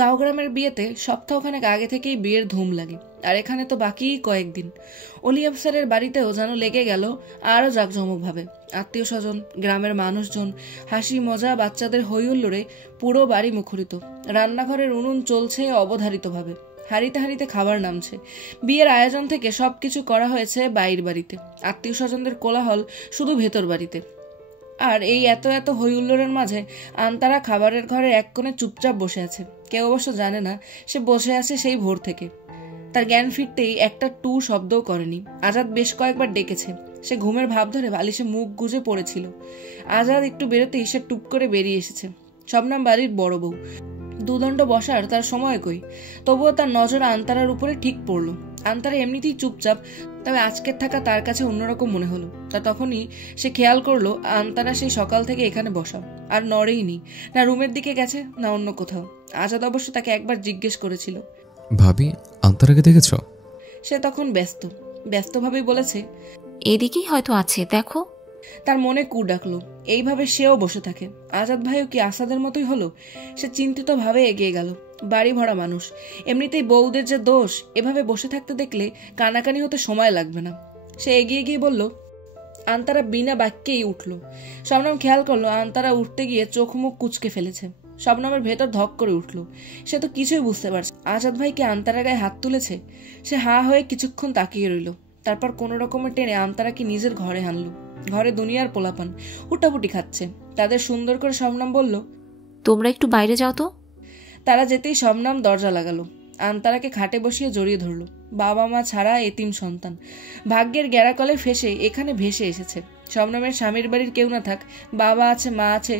গাঁও গ্রামের বিয়েতে সপ্তাহখানেক আগে থেকেই বিয়ের ধুম লাগে, আর এখানে তো বাকি কয়েকদিন। অলি আফসারের বাড়িতেও যেন লেগে গেল আরও জাঁকজমকভাবে। আত্মীয় স্বজন, গ্রামের মানুষজন, হাসি মজা, বাচ্চাদের হইহুল্লোড়ে পুরো বাড়ি মুখরিত। রান্নাঘরের উনুন চলছে অবধারিতভাবে, হাঁড়িতে হাঁড়িতে খাবার নামছে। বিয়ের আয়োজন থেকে সবকিছু করা হয়েছে বাইর বাড়িতে, আত্মীয় স্বজনদের কোলাহল শুধু ভেতর বাড়িতে। আর এই এত এত হইহুল্লোড়ের মাঝে আন্তারা খাবারের ঘরের এক কোণে চুপচাপ বসে আছে। কেউ অবশ্য জানে না সে বসে আছে সেই ভোর থেকে। তার জ্ঞান ফিরতেই একটা টু শব্দও করেনি। আজাদ বেশ কয়েকবার ডেকেছে। সে ঘুমের ভাব ধরে বালিশে মুখ গুজে পড়েছিল। আজাদ একটু বেরোতেই সে টুপ করে বেরিয়ে এসেছে। শবনম বাড়ির বড় বউ, দুদণ্ড বসার তার সময় কই। তবুও তার নজর আন্তারার উপরে ঠিক পড়ল। আন্তারা এমনিতেই চুপচাপ, তবে আজকের থাকা তার কাছে অন্যরকম মনে হলো। তা তখনই সে খেয়াল করলো আন্তারা সেই সকাল থেকে এখানে বসা, আর নড়েই নি, না রুমের দিকে গেছে না অন্য কোথাও। আজাদ অবশ্য তাকে একবার জিজ্ঞেস করেছিল, ভাবি আন্তারাকে দেখেছ? সে তখন ব্যস্তভাবেই বলেছে, এদিকেই হয়তো আছে, দেখো। তার মনে কু ডাকলো, এইভাবে সেও বসে থাকে। আজাদ ভাইও কি আসাদের মতোই হলো? সে চিন্তিত ভাবে এগিয়ে গেল। বাড়ি ভরা মানুষ, এমনিতেই বউদের যে দোষ, এভাবে বসে থাকতে দেখলে কানাকানি হতে সময় লাগবে না। সে এগিয়ে গিয়ে বলল, আন্তারা বিনা বাক্যেই উঠল। শবনম খেয়াল করলো আন্তারা উঠতে গিয়ে চোখ মুখ কুচকে ফেলেছে। শবনমের ভেতর ধক করে উঠল। সে তো কিছুই বুঝতে পারছে আজাদ ভাই কি আন্তারা গায়ে হাত তুলেছে। সে হা হয়ে কিছুক্ষণ তাকিয়ে রইল। তারপর কোনো রকমের টেনে আন্তারাকে নিজের ঘরে আনলো। ঘরে দুনিয়ার পোলাপান হুটাপুটি খাচ্ছে। তাদের সুন্দর করে শবনম বলল, তোমরা একটু বাইরে যাও তো। তারা যেতেই শবনম দরজা লাগালো। আন্তারাকে খাটে বসিয়ে জড়িয়ে ধরল। বাবা মা ছাড়া এতিম সন্তান, ভাগ্যের গ্যারাকলে ফেসে এখানে ভেসে এসেছে। শবনমের স্বামীর বাড়ির কেউ না থাক, বাবা আছে, মা আছে,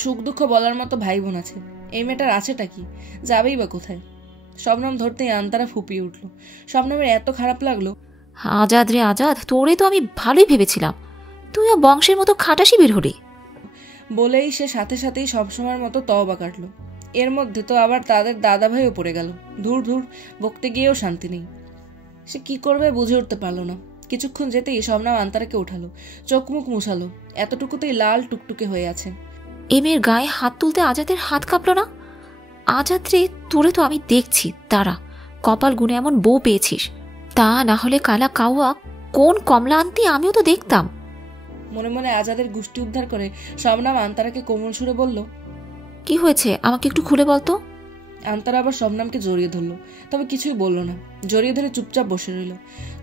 সুখ দুঃখ বলার মতো ভাই বোন আছে। এই মেয়েটার আছেটা কি? যাবেই বা কোথায়? শবনম ধরতেই আন্তারা ফুপিয়ে উঠল। শবনমের এত খারাপ লাগলো। আজাদ রে আজাদ, তোরে তো আমি ভালোই ভেবেছিলাম, তুইও বংশের মতো খাটাসি বের হলি। বলেই সে সাথে সাথেই সবসময়ের মতো তওবা কাটলো। এর মধ্যে তো আবার তাদের দাদা ভাইও পড়ে গেল। ধুর ধুর, বকতে গিয়েও শান্তি নেই। সে কি করবে বুঝে উঠতে পারলো না। কিছুক্ষণ যেতেই শবনম আন্তারাকে উঠালো, চোখ মুখ মুছালো। এতটুকুতেই লাল টুকটুকে হয়ে আছে। এ মেয়ের গায়ে হাত তুলতে আজাদের হাত কাঁপলো না। আজাদ রে, তোরে তো আমি দেখছি, তারা কপাল গুনে এমন বউ পেয়েছিস। তা না হলে কালা কাউয়া কোন কমলা আনতি আমিও তো দেখতাম। মনে মনে আজাদের গুষ্টি উদ্ধার করে শবনম আন্তারাকে কোমল সুরে বলল, কি হয়েছে আমাকে একটু খুলে বলতো। আন্তারা আবার শবনমকে জড়িয়ে ধরলো, তবে কিছুই বলল না। জড়িয়ে ধরে চুপচাপ বসে রইল।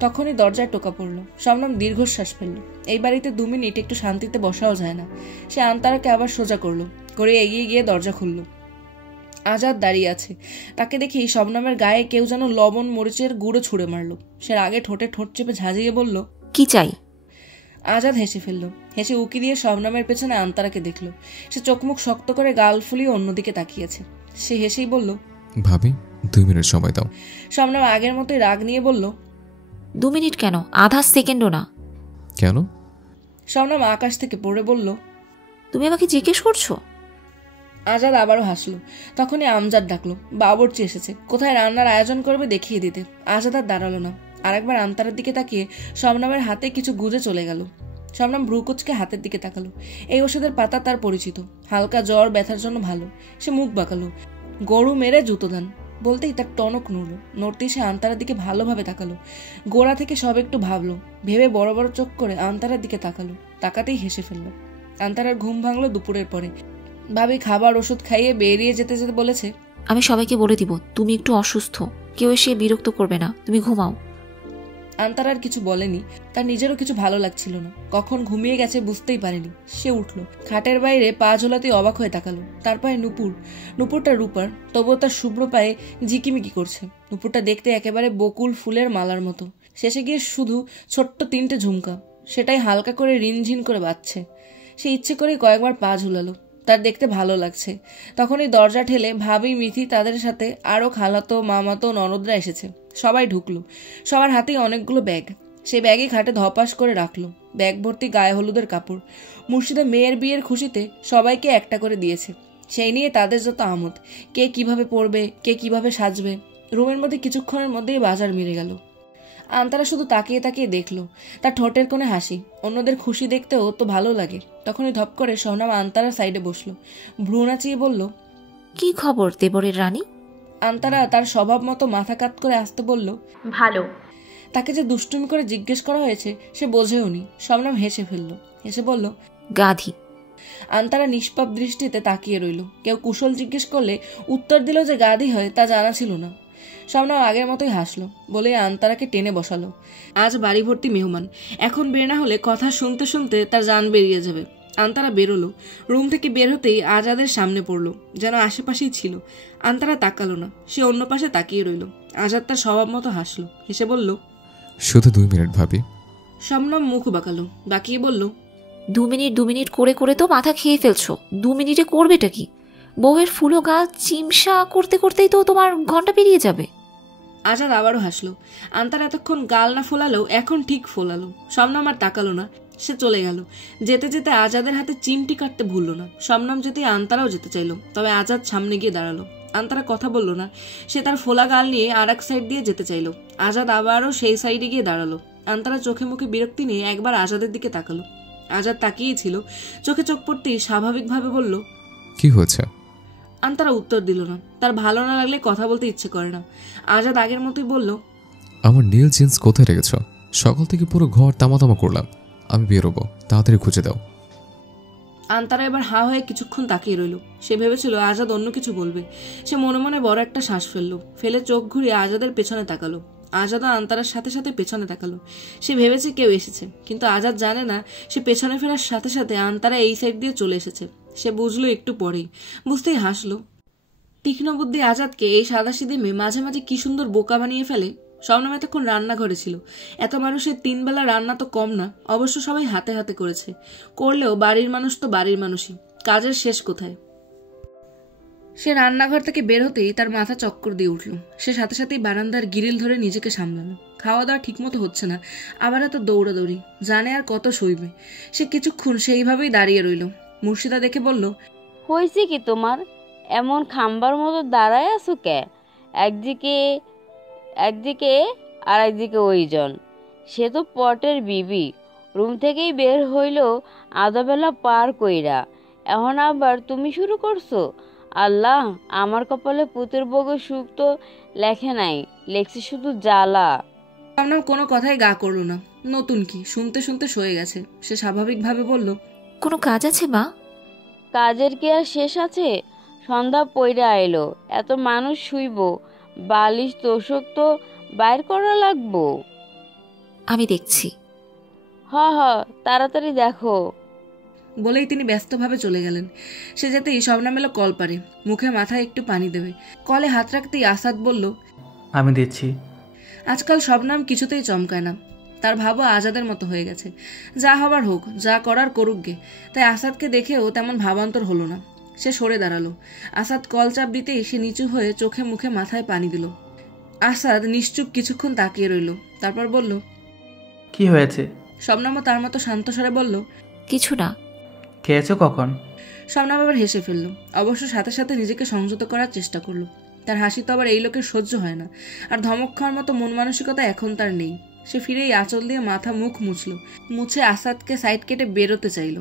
তখনই দরজায় টোকা পড়ল। শবনম দীর্ঘশ্বাস ফেলল। এই বাড়িতে 2 মিনিট একটু শান্তিতে বসাও যায় না। সে আন্তারাকে আবার সোজা করলো, করে এগিয়ে গিয়ে দরজা খুলল। আজাদ দাঁড়িয়ে আছে। তাকে দেখি শবনমের গায়ে কেউ যেন লবণ মরিচের গুঁড়ো ছুঁড়ে মারল। সে রাগে ঠোঁটে ঠোঁট চেপে ঝাঁঝিয়ে বলল, কি চাই? আজাদ হেসে ফেলল। হেসে উকি দিয়ে শবনমের পেছনে আন্তারাকে দেখল। সে চোখ মুখ শক্ত করে গাল ফুলিয়ে অন্যদিকে তাকিয়েছে। সে হেসেই বলল, ভাবি 2 মিনিট সময় দাও। শবনম আগের মতোই রাগ নিয়ে বলল, 2 মিনিট কেন, আধা সেকেন্ডও না। কেন? শবনম আকাশ থেকে পড়ে বলল, তুমি আমাকে জিজ্ঞেস করছো? আজাদ আবারও হাসলো। তখনই আমজাদ ডাকলো। বাবুর্চি এসেছে, কোথায় রান্নার আয়োজন করবে দেখিয়ে দিতে। আজাদ আর দাঁড়ালো না। আরেকবার আন্তারার দিকে তাকিয়ে শবনমের হাতে কিছু গুজে চলে গেল। শবনম ভ্রুকুচকে হাতের দিকে তাকালো। এই ওষুধের পাতা তার পরিচিত, হালকা জ্বর ব্যথার জন্য ভালো। সে মুখ বাঁকালো। গরু মেরে জুতো দান বলতেই তার টনক নড়ল। নড়তেই সে আন্তারার দিকে ভালোভাবে তাকালো। গোড়া থেকে সব একটু ভাবলো, ভেবে বড় বড় চোখ করে আন্তারার দিকে তাকালো। তাকাতেই হেসে ফেললো। আন্তারার ঘুম ভাঙলো দুপুরের পরে। ভাবি খাবার ওষুধ খাইয়ে বেরিয়ে যেতে যেতে বলেছে, আমি সবাইকে বলে দিব তুমি একটু অসুস্থ, কেউ এসে বিরক্ত করবে না, তুমি ঘুমাও। আন্তারা আর কিছু বলেনি। তার নিজেরও কিছু ভালো লাগছিল না। কখন ঘুমিয়ে গেছে বুঝতেই পারেনি। সে উঠল, খাটের বাইরে পা ঝোলাতেই অবাক হয়ে তাকালো। তার পায়ে নুপুরটা রূপার, তবুও তার শুভ্র পায়ে ঝিকিমিকি করছে। নুপুরটা দেখতে একেবারে বকুল ফুলের মালার মতো। শেষে গিয়ে শুধু ছোট্ট 3টে ঝুমকা, সেটাই হালকা করে রিনঝিন করে বাজছে। সে ইচ্ছে করে কয়েকবার পা ঝুলালো। তার দেখতে ভালো লাগছে। তখনই দরজা ঠেলে ভাবি, মিথি, তাদের সাথে আরও খালাতো, মামাতো, ননদরা এসেছে। সবাই ঢুকলো। সবার হাতেই অনেকগুলো ব্যাগ। সে ব্যাগে খাটে ধপাস করে রাখলো। ব্যাগ ভর্তি গায়ে হলুদের কাপড়। মুর্শিদা মেয়ের বিয়ের খুশিতে সবাইকে একটা করে দিয়েছে। সেই নিয়ে তাদের যত আমোদ। কে কিভাবে পরবে, কে কিভাবে সাজবে। রুমের মধ্যে কিছুক্ষণের মধ্যেই বাজার মিলে গেল। আন্তারা শুধু তাকিয়ে তাকিয়ে দেখলো। তার ঠোঁটের কোণে হাসি। অন্যদের খুশি দেখতেও তো ভালো লাগে। তখনই ধপ করে শবনম আন্তারার সাইডে বসলো। ভ্রু নাচিয়ে বলল, কি খবর দেবরের রানী? আন্তারা তার স্বভাব মতো মাথা কাত করে আসতে বলল, ভালো। তাকে যে দুষ্টুমি করে জিজ্ঞেস করা হয়েছে সে বোঝেওনি। শবনম হেসে ফেলল, হেসে বলল, গাধি। আন্তারা নিষ্পাপ দৃষ্টিতে তাকিয়ে রইল। কেউ কুশল জিজ্ঞেস করলে উত্তর দিল যে গাধি হয় তা জানা ছিল না। শবনম আগের মতোই হাসলো, বলে আন্তারাকে টেনে বসালো। আজ বাড়ি ভর্তি মেহমান, এখন বের না হলে কথা শুনতে শুনতে তার জান বেরিয়ে যাবে। আন্তারা বেরোলো। রুম থেকে বের হতেই আজাদের সামনে পড়লো, যেন আশেপাশেই ছিল। আন্তারা তাকালো না, সে অন্য পাশে তাকিয়ে রইল। আজাদ তার স্বভাব মতো হাসলো, হেসে বলল, শুধু 2 মিনিট ভাবি। শবনম মুখ বাঁকালো, বাকিয়ে বলল, 2 মিনিট করে করে তো মাথা খেয়ে ফেলছো। 2 মিনিটে করবেটা কি? বউয়ের ফুলো গাছ চিমসা করতে করতেই তো তোমার ঘন্টা পেরিয়ে যাবে। আজাদ আবারও হাসলো। আন্তার এতক্ষণ গাল না ফোলালো, এখন ঠিক ফোলালো। শবনম আর তাকালো না, সে চলে গেল। যেতে যেতে আজাদের হাতে চিমটি কাটতে ভুললো না। শবনম যেতে আন্তারাও যেতে চাইলো, তবে আজাদ সামনে গিয়ে দাঁড়ালো। আন্তারা কথা বলল না, সে তার ফোলা গাল নিয়ে আর এক সাইড দিয়ে যেতে চাইলো। আজাদ আবারও সেই সাইডে গিয়ে দাঁড়ালো। আন্তারা চোখে মুখে বিরক্তি নিয়ে একবার আজাদের দিকে তাকালো। আজাদ তাকিয়েছিল, চোখে চোখ পড়তেই স্বাভাবিকভাবে বলল, কি হয়েছে? আন্তারা উত্তর দিল না, তার ভালো না লাগলে কথা বলতে ইচ্ছে করে না। আজাদ আগের মতোই বলল, আমার নীল জিন্স কোথায় রেখেছ? সকাল থেকে পুরো ঘর তামাতামা করলাম, আমি বেরোবো, তাড়াতাড়ি খুঁজে দাও। আন্তারা এবার হা হয়ে কিছুক্ষণ তাকিয়ে রইল। সে ভেবেছিল আজাদ অন্য কিছু বলবে। সে মনে মনে বড় একটা শ্বাস ফেলে চোখ ঘুরিয়ে আজাদের পেছনে তাকালো। আজাদও আন্তারার সাথে সাথে পেছনে তাকালো। সে ভেবেছে কেউ এসেছে, কিন্তু আজাদ জানে না সে পেছনে ফেরার সাথে সাথে আন্তারা এই সাইড দিয়ে চলে এসেছে। সে বুঝলো একটু পরেই, বুঝতেই হাসলো। তীক্ষ্ণ বুদ্ধি আজাদকে এই সাদাসিধে মেয়ে মাঝে মাঝে কি সুন্দর বোকা বানিয়ে ফেলে। শবনম এতক্ষণ রান্নাঘরে ছিল। এত মানুষের 3 বেলা রান্না তো কম না। অবশ্য সবাই হাতে হাতে করেছে, করলেও বাড়ির মানুষ তো বাড়ির মানুষই, কাজের শেষ কোথায়। সে রান্নাঘর থেকে বের হতেই তার মাথা চক্কর দিয়ে উঠল। সে সাথে সাথেই বারান্দার গিরিল ধরে নিজেকে সামলালো। খাওয়া দাওয়া ঠিকমতো হচ্ছে না, আবার এত দৌড়াদৌড়ি, জানে আর কত সইবে। সে কিছুক্ষণ সেইভাবেই দাঁড়িয়ে রইল। মুর্শিদা দেখে বলল, হয়েছে কি তোমার? এমন খাম্বার মতো দাঁড়ায় আছো কে? একদিকে আর একদিকে ওইজন, সে তো পটের বিবি। রুম থেকেই বের হইল আধাবেলা পার কইরা, এখন আবার তুমি শুরু করছো? আল্লাহ, আমার কপালে পুতের বগের সুখ তো লেখে নাই, লেখছে শুধু জ্বালা। শবনম কোনো কথাই গা করল না। নতুন কি, শুনতে শুনতে সয়ে গেছে। সে স্বাভাবিকভাবে বলল, কোনো কাজ আছে মা? কাজের কি আর শেষ আছে? সন্ধ্যা পইরা আইলো, এত মানুষ শুইব, বালিশ তোষক তো বাইর করা লাগবো। আমি দেখছি। হ তাড়াতাড়ি দেখো। বলেই তিনি ব্যস্তভাবে চলে গেলেন। সে যেতেই শবনম এলো কল পারে, মুখে মাথায় একটু পানি দেবে। কলে হাত রাখতেই আসাদ বলল, আমি দিচ্ছি। আজকাল শবনম কিছুতেই চমকায় না। তার ভাবও আজাদের মতো হয়ে গেছে। যা হবার হোক, যা করার করুক গে। তাই আসাদকে দেখেও তেমন ভাবান্তর হলো না। সে সরে দাঁড়ালো। আসাদ কল চাপ দিতেই সে নিচু হয়ে চোখে মুখে মাথায় পানি দিল। আসাদ নিশ্চুপ কিছুক্ষণ তাকিয়ে রইল, তারপর বলল, কি হয়েছে? শবনমও তার মতো শান্ত স্বরে বলল, কিছু না। খেয়েছো কখন? শবনম আবার হেসে ফেলল, অবশ্য সাথে সাথে নিজেকে সংযত করার চেষ্টা করলো। তার হাসি তো আবার এই লোকের সহ্য হয় না, আর ধমক খাওয়ার মতো মন মানসিকতা এখন তার নেই। সে ফিরেই আঁচল দিয়ে মাথা মুখ মুছে আসাদকে সাইড কেটে বেরোতে চাইল।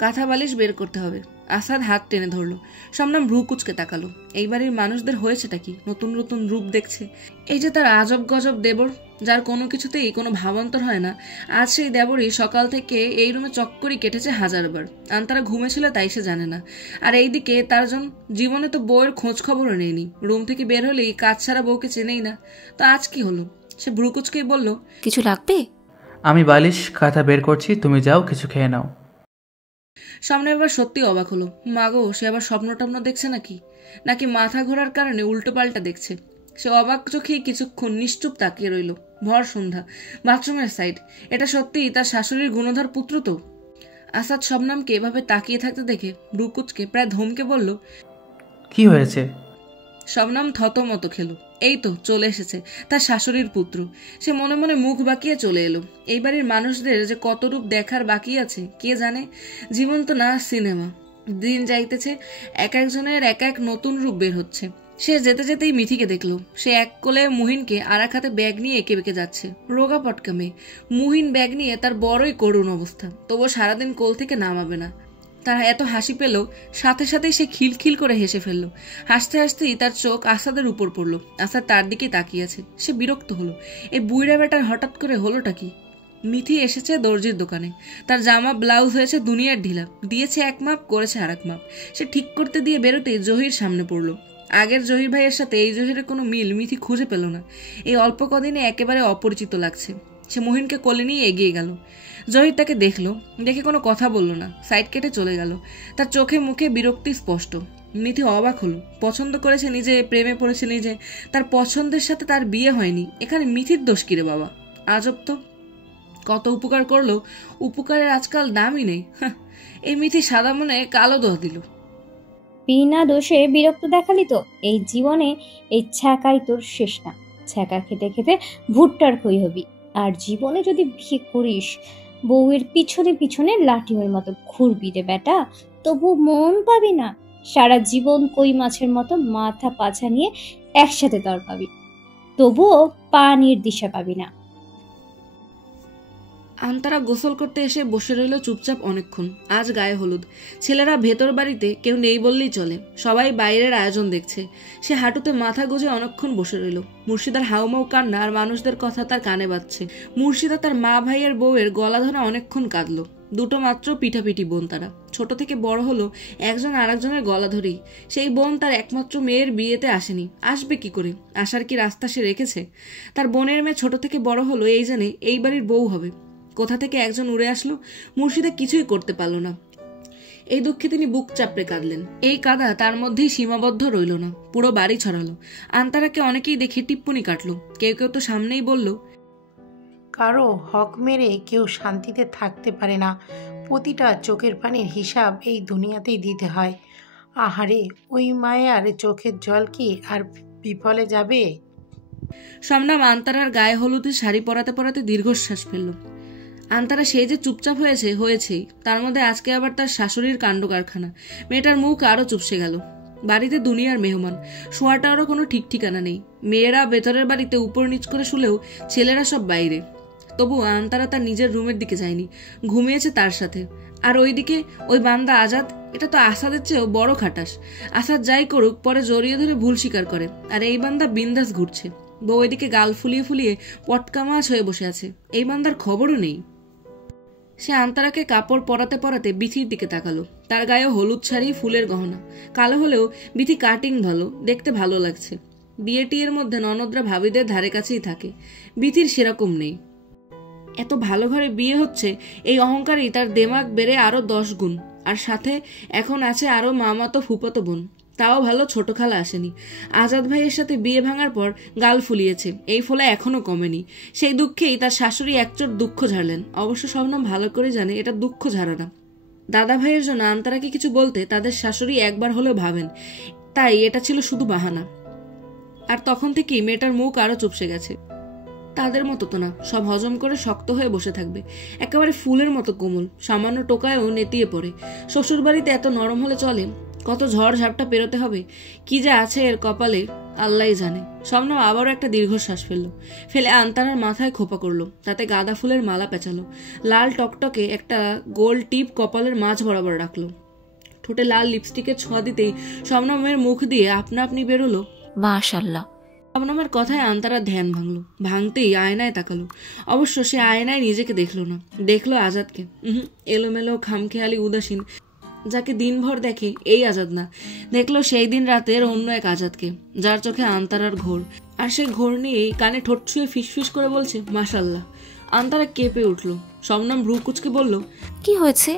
কাঁথা বালিশ বের করতে হবে। আসাদ হাত টেনে ধরলো। শবনম ভ্রু কুচকে তাকালো। এই বাড়ির মানুষদের হয়েছেটা কি? নতুন নতুন রূপ দেখছে। এই যে তার আজব গজব দেবর, যার কোনো কিছুতেই কোনো ভাবান্তর হয় না, আজ সেই দেবরই সকাল থেকে এই রুমে চক্করই কেটেছে 1000 বার। আন্তারা ঘুমেছিল তাই সে জানে না। আর এইদিকে তার জীবনে তো বউয়ের খোঁজ খবরও নেয়নি। রুম থেকে বের হলেই কাজ ছাড়া বউকে চেনেই না। তো আজ কি হলো? সে ভ্রু কুচকেই বলল, কিছু লাগবে? আমি বালিশ কাঁথা বের করছি, তুমি যাও কিছু খেয়ে নাও। সামনে এবার সত্যি অবাক হলো। মাগো, সে আবার স্বপ্ন টপ্ন দেখছে নাকি মাথা ঘোরার কারণে উল্টো পাল্টা দেখছে। সে অবাক চোখেই কিছুক্ষণ নিশ্চুপ তাকিয়ে রইল। ভর সন্ধ্যা, বাথরুমের সাইড। এটা সত্যিই তার শাশুড়ির গুণধর পুত্র তো? আসাদ শবনমকে এভাবে তাকিয়ে থাকতে দেখে ভ্রু কুচকে প্রায় ধমকে বলল, কি হয়েছে? শবনম থতমত খেলো। এই তো চলে এসেছে তার শাশুড়ির পুত্র। সে মনে মনে মুখ বাঁকিয়ে চলে এলো। এই বাড়ির মানুষদের যে কত রূপ দেখার বাকি আছে কে জানে। জীবন তো না সিনেমা, দিন যাইতেছে, এক একজনের এক এক নতুন রূপ বের হচ্ছে। সে যেতে যেতেই মিথিকে দেখলো। সে এক কোলে মুহিনকে আর এক হাতে ব্যাগ নিয়ে এঁকে বেঁকে যাচ্ছে। রোগা পটকা মেয়ে। মুহিন ব্যাগ নিয়ে তার বড়ই করুণ অবস্থা, তবুও সারাদিন কোল থেকে নামাবে না। তার এত হাসি পেল, সাথে সাথেই সে খিলখিল করে হেসে ফেলল। হাসতে হাসতেই তার চোখ আসাদের উপর পড়ল। আসাদ তার দিকে তাকিয়ে আছে। সে বিরক্ত হলো, এই বুইড়া বেটার হঠাৎ করে হলোটা কি? মিথি এসেছে দর্জির দোকানে, তার জামা ব্লাউজ হয়েছে দুনিয়ার ঢিলা, দিয়েছে এক মাপ, করেছে আর এক মাপ। সে ঠিক করতে দিয়ে বেরোতেই জহির সামনে পড়ল। আগের জহির ভাইয়ের সাথে এই জহিরের কোনো মিল মিথি খুঁজে পেল না। এই অল্প কদিনে একেবারে অপরিচিত লাগছে। সে মহিনকে কোলে নিয়ে এগিয়ে গেল। জহির তাকে দেখলো, দেখে কোনো কথা বলল না, সাইড কেটে চলে গেল। তার চোখে মুখে বিরক্তি স্পষ্ট। মিথি অবাক হলো। পছন্দ করেছে নিজে, প্রেমে পড়েছে নিজে, তার পছন্দের সাথে তার বিয়ে হয়নি। এখানে মিথির দোষ কিরে বাবা? আজব তো, কত উপকার করলো, উপকারের আজকাল দামই নেই। এই মিথি সাদা মনে কালো দোষ দিল। বিনা দোষে বিরক্ত দেখালি তো? এই জীবনে এই ছ্যাঁকাই তোর শেষ না। ছ্যাঁকা খেতে খেতে ভুট্টার খই হবি। আর জীবনে যদি বিয়ে করিস, বউয়ের পিছনে পিছনে লাঠিমের মতো ঘুরবি রে বেটা, তবু মন পাবি না। সারা জীবন কই মাছের মতো মাথা পাছা নিয়ে একসাথে তর পাবি, তবুও পানির দিশা পাবি না। আন্তারা গোসল করতে এসে বসে রইল চুপচাপ অনেকক্ষণ। আজ গায়ে হলুদ। ছেলেরা ভেতর বাড়িতে কেউ নেই বললেই চলে, সবাই বাইরের আয়োজন দেখছে। সে হাঁটুতে মাথা গুজে অনেকক্ষণ বসে রইল। মুর্শিদার হাউমাউ কান্না আর মানুষদের কথা তার কানে বাজছে। মুর্শিদা তার মা ভাইয়ের বউয়ের গলা ধরে অনেকক্ষণ কাঁদলো। দুটো মাত্র পিঠাপিঠি বোন তারা, ছোট থেকে বড় হলো একজন আরেকজনের গলা ধরেই। সেই বোন তার একমাত্র মেয়ের বিয়েতে আসেনি, আসবে কি করে? আসার কি রাস্তা সে রেখেছে? তার বোনের মেয়ে ছোট থেকে বড় হলো এই জানে এই বাড়ির বউ হবে। কোথা থেকে একজন উড়ে আসলো, মুর্শিদা কিছুই করতে পারল না। এই দুঃখে তিনি বুক চাপড়ে কাঁদলেন। এই কাঁদা তার মধ্যেই সীমাবদ্ধ রইল না, পুরো বাড়ি ছড়ালো। আন্তারাকে অনেকেই দেখে টিপ্পনি কাটলো, কেউ কেউ তো সামনেই বলল, কারো হক মেরে কেউ শান্তিতে থাকতে পারে না। প্রতিটা চোখের পানির হিসাব এই দুনিয়াতেই দিতে হয়। আহারে, ওই মায়ার চোখের জল কি আর বিফলে যাবে? সমনাম আন্তারার গায়ে হলুদের শাড়ি পরাতে পরাতে দীর্ঘশ্বাস ফেলল। আন্তারা সেই যে চুপচাপ হয়েছেই, তার মধ্যে আজকে আবার তার শাশুড়ির কাণ্ড কারখানা। মেয়েটার মুখ আরো চুপসে গেল। বাড়িতে দুনিয়ার মেহমান, শোয়াটারও কোনো ঠিক ঠিকানা নেই। মেয়েরা ভেতরের বাড়িতে উপর নিচ করে শুলেও ছেলেরা সব বাইরে। তবু আন্তারা তার নিজের রুমের দিকে যায়নি, ঘুমিয়েছে তার সাথে। আর ওইদিকে ওই বান্দা আজাদ, এটা তো আসাদের চেয়েও বড় খাটাস। আসাদ যাই করুক, পরে জড়িয়ে ধরে ভুল স্বীকার করে। আর এই বান্দা বিন্দাস ঘুরছে। বউ ওইদিকে গাল ফুলিয়ে ফুলিয়ে পটকা মাছ হয়ে বসে আছে। এই বান্দার খবরও নেই। সে আন্তারাকে কাপড় পরাতে পরাতে বিথির দিকে তাকালো। তার গায়ে হলুদ শাড়ি, ফুলের গহনা। কালো হলেও বিথি কাটিং ভালো, দেখতে ভালো লাগছে। বিয়ে টিয়ের মধ্যে ননদরা ভাবিদের ধারে কাছেই থাকে, বিথির সেরকম নেই। এত ভালো ঘরে বিয়ে হচ্ছে, এই অহংকারেই তার দেমাগ বেড়ে আরো 10 গুণ। আর সাথে এখন আছে আরো মামাতো ফুপাতো বোন, তাও ভালো ছোট খালা আসেনি। আজাদ ভাইয়ের সাথে বিয়ে ভাঙার পর গাল ফুলিয়েছে, এই ফলে এখনো কমেনি। সেই দুঃখেই তার শাশুড়ি একচোট দুঃখ ঝাড়লেন। অবশ্য শবনম ভালো করে জানে এটা দুঃখ ঝাড়া না। দাদা ভাইয়ের জন্য আন্তারাকে কিছু বলতে তাদের শাশুড়ি একবার হলেও ভাবেন, তাই এটা ছিল শুধু বাহানা। আর তখন থেকেই মেয়েটার মুখ আরো চুপসে গেছে। তাদের মতো তো না, সব হজম করে শক্ত হয়ে বসে থাকবে, একেবারে ফুলের মতো কোমল। সামান্য টোকায়ও নেতিয়ে পড়ে। শ্বশুর বাড়িতে এত নরম হলে চলে? কত ঝড় ঝাপটা পেরোতে হবে, কি যে আছে এর কপালে আল্লাহই জানে। শবনম আবারও একটা দীর্ঘশ্বাস ফেলে আন্তারার মাথায় খোপা করলো, তাতে গাঁদা ফুলের মালা পেঁচালো। লাল টকটকে একটা গোল টিপ কপালের মাঝ বরাবর রাখলো। ঠোঁটে লাল লিপস্টিকের ছোঁয়া দিতেই শবনমের মুখ দিয়ে আপনা আপনি বেরোলো, মাশাআল্লাহ। শবনমের কথায় আন্তারা ধ্যান ভাঙলো। ভাঙতেই আয়নায় তাকালো। অবশ্য সে আয়নায় নিজেকে দেখলো না, দেখলো আজাদকে। এলোমেলো, খামখেয়ালি, উদাসীন, যাকে দিনভর দেখে এই আজাদ না। দেখলো সেই দিন রাতের অন্য এক আজাদকে, যার চোখে আন্তারার ঘোর। আর সে ঘোর নিয়েই কানে ঠোঁট ছুঁয়ে ফিসফিস করে বলছে মাশাআল্লাহ। আন্তারা কেঁপে উঠল। শবনম ভ্রু কুচকে বলল, কি হয়েছে?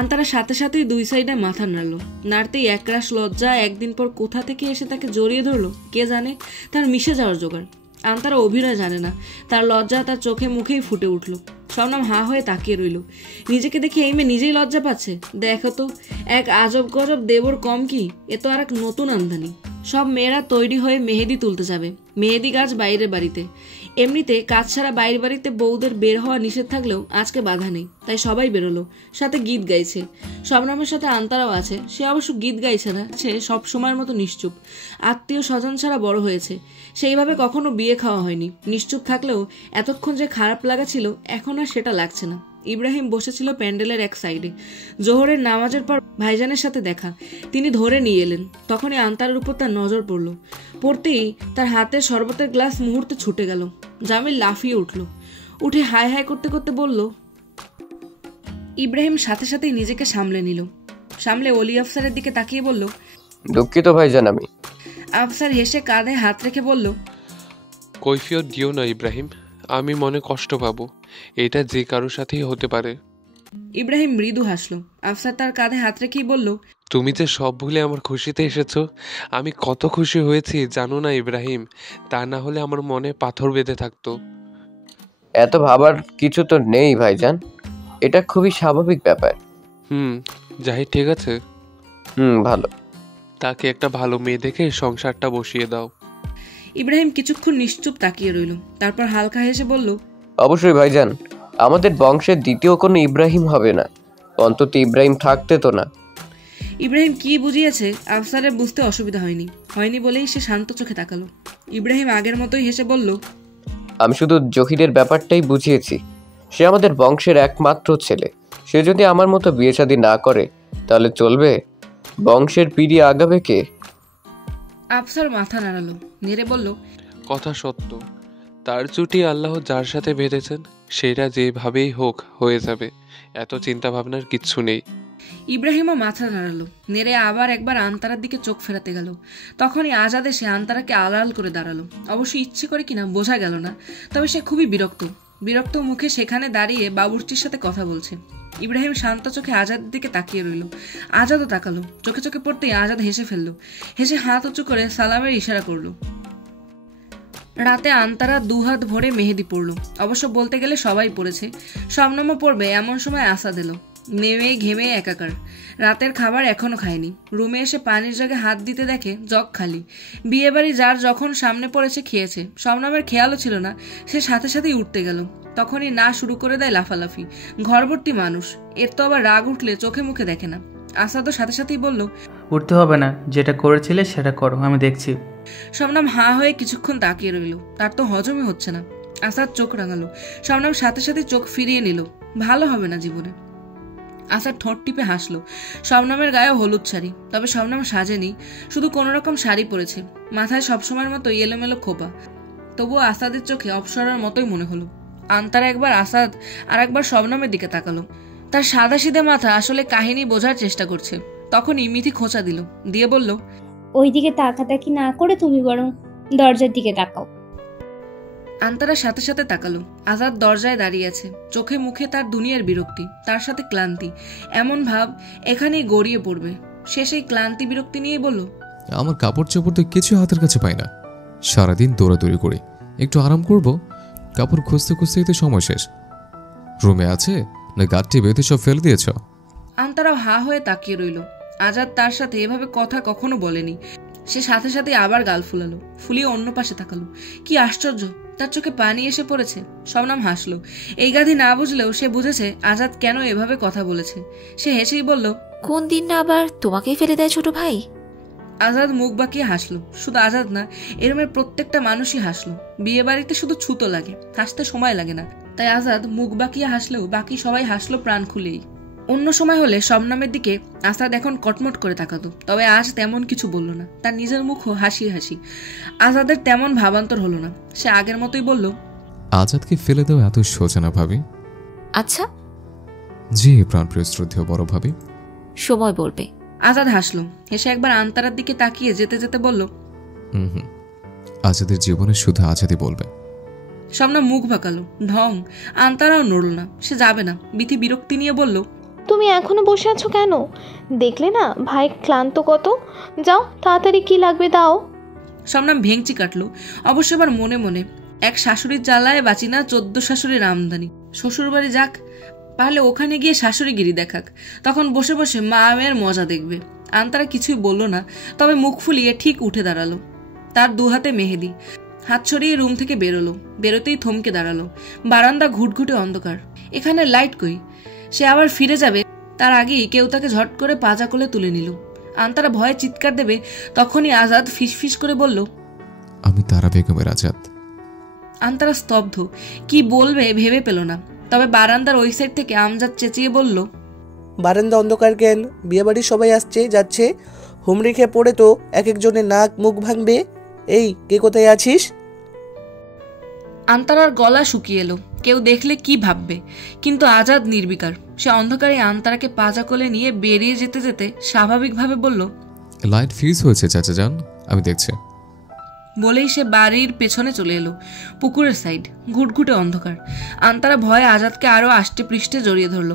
আন্তারা সাথে সাথেই দুই সাইডে মাথা নাড়ল। নাড়তেই একরাশ লজ্জা একদিন পর কোথা থেকে এসে তাকে জড়িয়ে ধরলো কে জানে। তার মিশে যাওয়ার জোগাড়। আন্তারা অভিনয় জানে না, তার লজ্জা তার চোখে মুখেই ফুটে উঠল। শবনম হা হয়ে তাকিয়ে রইল। নিজেকে দেখে এই মেয়ে নিজেই লজ্জা পাচ্ছে। দেখো তো, এক আজব গজব দেবর কম কি, এ তো আর এক নতুন আমদানি। সব মেয়েরা তৈরি হয়ে মেহেদি তুলতে যাবে। মেহেদি গাছ বাইরের বাড়িতে। এমনিতে কাজ ছাড়া বাইরের বাড়িতে বউদের বের হওয়া নিষেধ থাকলেও আজকে বাধা নেই, তাই সবাই বেরোলো। সাথে গীত গাইছে। শবনমের সাথে আন্তারাও আছে। সে অবশ্য গীত গাইছে না, সে সব সময়ের মতো নিশ্চুপ। আত্মীয় স্বজন ছাড়া বড় হয়েছে, সেইভাবে কখনো বিয়ে খাওয়া হয়নি। নিশ্চুপ থাকলেও এতক্ষণ যে খারাপ লাগা ছিল, এখন আর সেটা লাগছে না। ইব্রাহিম বসেছিল প্যান্ডেলের এক সাইডে। জোহরের নামাজের পর ভাইজানের সাথে দেখা, তিনি ধরে নিয়ে এলেন। তখনই আন্তারের উপর তার নজর পড়ল। পড়তেই তার হাতে শরবতের গ্লাস মুহূর্তে ছুটে গেল। জামিল লাফিয়ে উঠল, উঠে হাই হাই করতে করতে বলল। ইব্রাহিম সাথে সাথেই নিজেকে সামলে নিল। সামলে অলি আফসারের দিকে তাকিয়ে বলল, দুঃখিত ভাইজান আমি। আফসার হেসে কাঁধে হাত রেখে বলল, কৈফিয়ত দিও না ইব্রাহিম, আমি মনে কষ্ট পাবো, এটা যে কারোর সাথেই হতে পারে। ইব্রাহিম মৃদু হাসল। আফসার তার কাঁধে হাত রেখেই বলল, তুমি যে সব ভুলে আমার খুশিতে এসেছো, আমি কত খুশি হয়েছি জানো না ইব্রাহিম, তা না হলে আমার মনে পাথর বেঁধে থাকতো। এত ভাবার কিছু তো নেই ভাইজান, এটা খুবই স্বাভাবিক ব্যাপার। যাই ঠিক আছে। ভালো। তাকে একটা ভালো মেয়ে দেখে সংসারটা বসিয়ে দাও। ইব্রাহিম কিছুক্ষণ নিশ্চুপ তাকিয়ে রইল, তারপর হালকা হেসে বলল, অবশ্যই ভাইজান, আমাদের বংশের দ্বিতীয় কোনো ইব্রাহিম হবে না, অন্তত ইব্রাহিম থাকতে তো না। ইব্রাহিম কি বুঝিয়েছে আফসারের বুঝতে অসুবিধা হয়নি বলেই সে শান্ত চোখে তাকালো। ইব্রাহিম আগের মতোই হেসে বলল, আমি শুধু জহিরের ব্যাপারটাই বুঝিয়েছি। সে আমাদের বংশের একমাত্র ছেলে, সে যদি আমার মতো বিয়ে শাদী না করে তাহলে চলবে? বংশের পিড়ি আগাবে কে? আফসার মাথা নাড়ালো, নেড়ে বলল, কথা সত্য, তার জুটি আল্লাহ যার সাথে বেঁধেছেন সেটা যেভাবেই হোক হয়ে যাবে, এত চিন্তা ভাবনার কিচ্ছু নেই। ইব্রাহিমও মাথা নাড়ালো, নেড়ে আবার একবার আন্তারার দিকে চোখ ফেরাতে গেল। তখনই আজাদ এসে আন্তারাকে আড়াল করে দাঁড়ালো। অবশ্য ইচ্ছে করে কিনা বোঝা গেল না, তবে সে খুবই বিরক্ত মুখে সেখানে দাঁড়িয়ে বাবুর্চির সাথে কথা বলছে। ইব্রাহিম শান্ত চোখে আজাদের দিকে তাকিয়ে রইল। আজাদও তাকালো, চোখে চোখে পড়তেই আজাদ হেসে ফেললো। হেসে হাত উঁচু করে সালামের ইশারা করলো। রাতে আন্তারা দুহাত ভরে মেহেদি পড়লো। অবশ্য বলতে গেলে সবাই পড়েছে, শবনমও পড়বে এমন সময় আসাদ এলো। নেমে ঘেমে একাকার, রাতের খাবার এখনো খায়নি। রুমে এসে পানির জগে হাত দিতে দেখে জগ খালি। বিয়ে বাড়ি যার যখন সামনে পড়েছে খেয়েছে, শবনমের খেয়ালও ছিল না। সে সাথে সাথেই উঠতে গেল, তখনই না শুরু করে দেয় লাফালাফি। ঘরভর্তি মানুষ, এর তো আবার রাগ উঠলে চোখে মুখে দেখে না। আসাদও সাথে সাথেই বলল, উঠতে হবে না, যেটা করেছিলে সেটা করো, আমি দেখছি। শবনম হাঁ হয়ে কিছুক্ষণ তাকিয়ে রইল, তার তো হজমই হচ্ছে না। আসাদ চোখ রাঙালো, শবনম সাথে সাথে চোখ ফিরিয়ে নিল। ভালো হবে না জীবনে। আসাদ ঠোঁট টিপে হাসলো। শবনমের গায়ে হলুদ শাড়ি, তবে শবনম সাজেনি, শুধু কোনোরকম শাড়ি পরেছে। মাথায় সবসময়ের মতো এলোমেলো খোপা, তবুও আসাদের চোখে অপসরার মতোই মনে হলো। আন্তারা একবার আসাদ আর একবার শবনমের দিকে তাকালো। তার সাদা সিধে মাথা আসলে কাহিনী বোঝার চেষ্টা করছে। তখনই মিথি খোঁচা দিল, দিয়ে বলল, ওই দিকে তাকাতাকি না করে তুমি বরং দরজার দিকে তাকাও। আন্তারা সাথে সাথে তাকালো। আজাদ দরজায় দাঁড়িয়ে আছে, চোখে মুখে তার দুনিয়ার বিরক্তি, তার সাথে ক্লান্তি। এমন ভাব এখানেই গড়িয়ে পড়বে। সে সেই ক্লান্তি বিরক্তি নিয়েই বলল, আমার কাপড় চোপড় তো কিছু হাতের কাছে পাই না, সারাদিন দৌড়াদৌড়ি করি, একটু আরাম করব, কাপড় খুঁজতে খুঁজতেই তো সময় শেষ। রুমে আছে না গাঁটটি বেঁধে সব ফেলে দিয়েছ? আন্তারাও হা হয়ে তাকিয়ে রইল। আজাদ তার সাথে এভাবে কথা কখনো বলেনি। সে সাথে সাথে আবার গাল ফুলালো, ফুলিয়ে অন্য পাশে তাকালো। কি আশ্চর্য, তার চোখে পানি এসে পড়েছে। শবনম হাসলো। এই গাধি না বুঝলেও সে বুঝেছে আজাদ কেন এভাবে কথা বলেছে। সে হেসেই বলল, কোন দিন না আবার তোমাকেই ফেলে দেয় ছোট ভাই? আজাদ মুখ বাঁকিয়ে হাসলো। শুধু আজাদ না, এরমের প্রত্যেকটা মানুষই হাসলো। বিয়ে বাড়িতে শুধু ছুতো লাগে, হাসতে সময় লাগে না। তাই আজাদ মুখ বাঁকিয়ে হাসলেও বাকি সবাই হাসলো প্রাণ খুলেই। অন্য সময় হলে শবনমের দিকে আসাদ এখন কটমট করে তাকাতো, তবে আজ তেমন কিছু বলল না। তার নিজের মুখও হাসি হাসি। আজাদের তেমন ভাবান্তর হলো না, সে আগের মতোই বলল, আজাদকে ফেলে দেওয়া এত সোজা না ভাবি। আচ্ছা, জি প্রাণপ্রিয় শ্রদ্ধেয় বড় ভাবি। সময় বলবে। আজাদ হাসলো, হেসে একবার আন্তারার দিকে তাকিয়ে যেতে যেতে বলল, আজাদের জীবনে শুধু আজাদই বলবে। শবনম মুখ বাঁকালো, ঢং। আন্তারাও নড়ল না, সে যাবে না। বিথি বিরক্তি নিয়ে বলল, তুমি এখনো বসে আছো কেন? দেখলে না ভাই ক্লান্ত কত, যাও তাড়াতাড়ি কি লাগবে দাও। শবনম ভেঙচি কাটলো, অবশ্য এবার মনে মনে, এক শাশুড়ির জ্বালায় বাঁচি না 14 শাশুড়ির আমদানি। শ্বশুর বাড়ি যাক, পারলে ওখানে গিয়ে শাশুড়িগিরি দেখাক, তখন বসে বসে মা মেয়ের মজা দেখবে। আন্তারা কিছুই বলল না, তবে মুখ ফুলিয়ে ঠিক উঠে দাঁড়ালো। তার দুহাতে মেহেদি, হাত ছড়িয়ে রুম থেকে বেরোলো। বেরোতেই থমকে দাঁড়ালো। বারান্দা ঘুটঘুটে অন্ধকার, এখানে লাইট কই। সে আবার ফিরে যাবে তার আগেই কেউ তাকে ঝট করে পাজা কোলে তুলে নিল। আন্তারা ভয়ে চিৎকার দেবে, তখনই আজাদ ফিসফিস করে বলল, আমি তারা বেগমের আজাদ। আন্তারা স্তব্ধ, কি বলবে ভেবে পেল না। তবে বারান্দার ওই সাইড থেকে আমজাদ চেঁচিয়ে বলল, বারান্দা অন্ধকার কেন? বিয়েবাড়ি সবাই আসছে যাচ্ছে, হুমড়ি খেয়ে পড়ে তো এক একজনের নাক মুখ ভাঙবে। এই কে কোথায় আছিস? আন্তারার গলা শুকিয়ে এলো। কেউ দেখলে কি ভাববে, কিন্তু আজাদ নির্বিকার। সে অন্ধকারে আন্তারাকে পাজা কোলে নিয়ে বেরিয়ে যেতে যেতে স্বাভাবিকভাবে বলল, লাইট ফিউজ হয়েছে চাচা যান, আমি দেখছি। বলেই সে বাড়ির পেছনে চলে এলো। পুকুরের সাইড, ঘুটঘুটে অন্ধকার। আন্তারা ভয়ে আজাদকে আরো আষ্টে পৃষ্ঠে জড়িয়ে ধরল।